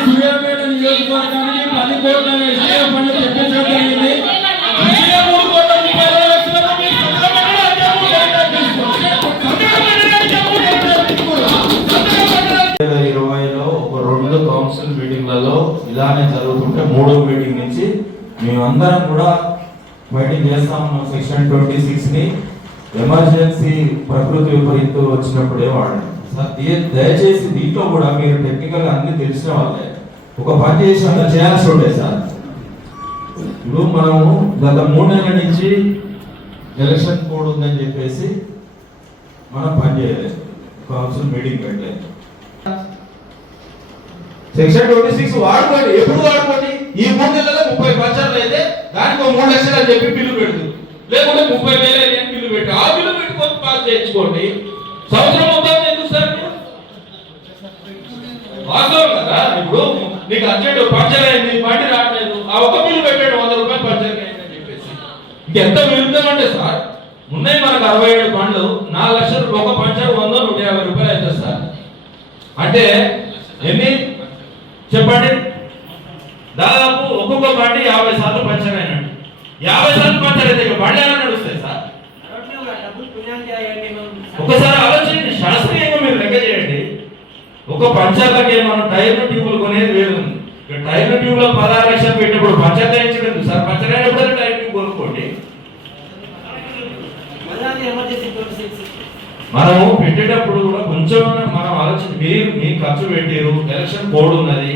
సూర్యాపేట నియోజకవర్గానికి పది కోట్ల ఇసుక పనులు తెప్పించడం జరిగింది. ఇరవైలో ఒక రెండు కౌన్సిల్ మీటింగ్లలో ఇలానే జరుగుతుంటే మూడో మీటింగ్ నుంచి మేమందరం కూడా ఫైటింగ్ చేస్తాము సెక్షన్ ట్వంటీ సిక్స్ని ఎమర్జెన్సీ ప్రకృతి విపరీతం వచ్చినప్పుడే వాడండి దయచేసి దీంట్లో కూడా మీరు టెక్నికల్ అన్ని తెలిసిన వాళ్ళే. ఒక పని చేసి అలా చేయాల్సి ఉండే సార్. ఇప్పుడు మనము గత మూడు నెలల నుంచి ఎలక్షన్ కోడ్ ఉందని చెప్పేసి మనం పని చేయలేదు. కౌన్సిల్ మీటింగ్ పెట్టలేదు. సెక్షన్ ట్వంటీ సిక్స్ వాడుకోండి. ఎప్పుడు వాడుకోండి? ఈ మూడు నెలల్లో ముప్పై పంచాలు అయితే దానికి ఒక మూడు లక్షలు అని చెప్పి బిల్లు పెడుతుంది. లేకుంటే ముప్పై వేలు బిల్లు పెట్టి ఆ బిల్లు పెట్టుకొని పాస్ చేయించుకోండి. సంవత్సరం మొత్తం ఎందుకు సార్ మీరు? వాస్తవం కదా? ఇప్పుడు నీకు అర్జెంట్ పంచర్ అయింది బండి రావట్లేదు. ఆ ఒక్క బిల్లు పెట్టాడు వంద రూపాయలు పంచర్ అయిందని చెప్పేసి. ఇంకెంత విరుద్ధం సార్ ఉన్నాయి మనకు అరవై ఏడు బండ్లు నాలుగు లక్షలు ఒక పంచర్ వంద నూట యాభై రూపాయలు అవుతుంది సార్. అంటే ఎన్ని? చెప్పండి. దాదాపు ఒక్కొక్క బండి యాభై సార్లు పంచర్ అయినట్టు. యాభై సార్లు పంచర్ అయితే ఇక బండి ఎలా నడుస్తాయి సార్? ఒక పంచర్లకి మనం టైర్లు ట్యూబులు కొనేది వేరు ఉంది. ఇక టైర్లు ట్యూబ్లో పదహారు లక్షలు పెట్టినప్పుడు పంచర్ వేయించడం సార్ పంచర్ అయినప్పుడు టైర్ ట్యూబ్ కొనుక్కోండి. మనము పెట్టేటప్పుడు కూడా కొంచెం మనం ఆలోచన మీరు మీ ఖర్చు పెట్టారు ఎలక్షన్ కోడ్ ఉన్నది.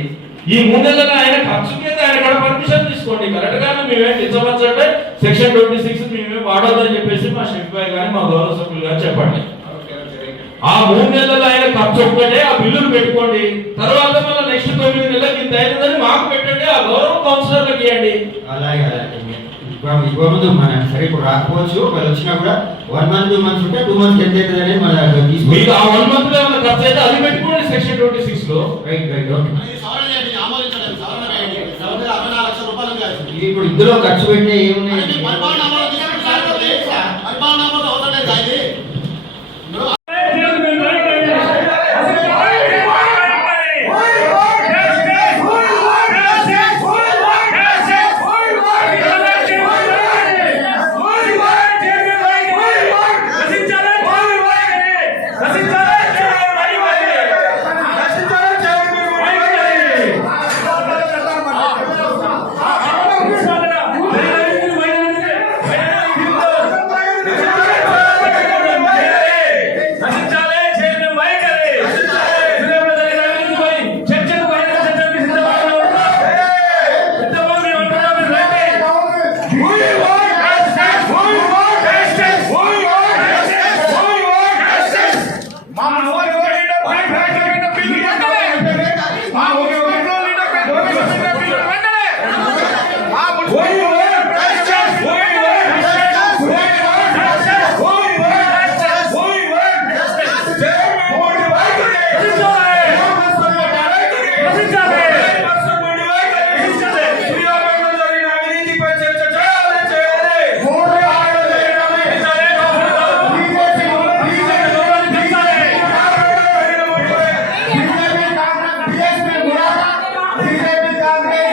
ఈ మూడు నెలలు ఆయన ఖర్చు మీద ఆయన కూడా పర్మిషన్ తీసుకోండి. కరెక్ట్గా మేమేం ఇచ్చవచ్చంటే సెక్షన్ ట్వంటీ సిక్స్ మేమే వాడొద్దని చెప్పేసి మా షెఫ్బాయ్ కానీ మా గౌరవ సభ్యులు కానీ చెప్పండి. ఆ మూడు నెలలు ఆయన ఖర్చు ఒక్కటే ఆ బిల్లులు పెట్టుకోండి. తర్వాత మళ్ళీ నెక్స్ట్ తొమ్మిది నెలలకి ఇంత అయినదని మాకు పెట్టండి ఆ గౌరవం కౌన్సిలర్లకు ఇవ్వండి. అలాగే అలాగే. ఇప్పుడు ఇవ్వముందు మన సరే ఇప్పుడు రాకపోవచ్చు. వాళ్ళు వచ్చినా కూడా వన్ మంత్ టూ మంత్స్ ఉంటే టూ మంత్స్ ఎంత అవుతుంది అనేది మన మీకు ఆ వన్ మంత్లో ఏమైనా ఖర్చు అయితే అది పెట్టుకోండి సెక్షన్ ట్వంటీ సిక్స్లో రైట్ రైట్ ఓకే. ఇప్పుడు ఇందులో ఖర్చు పెట్టే ఏమున్నాయి? सरकार ने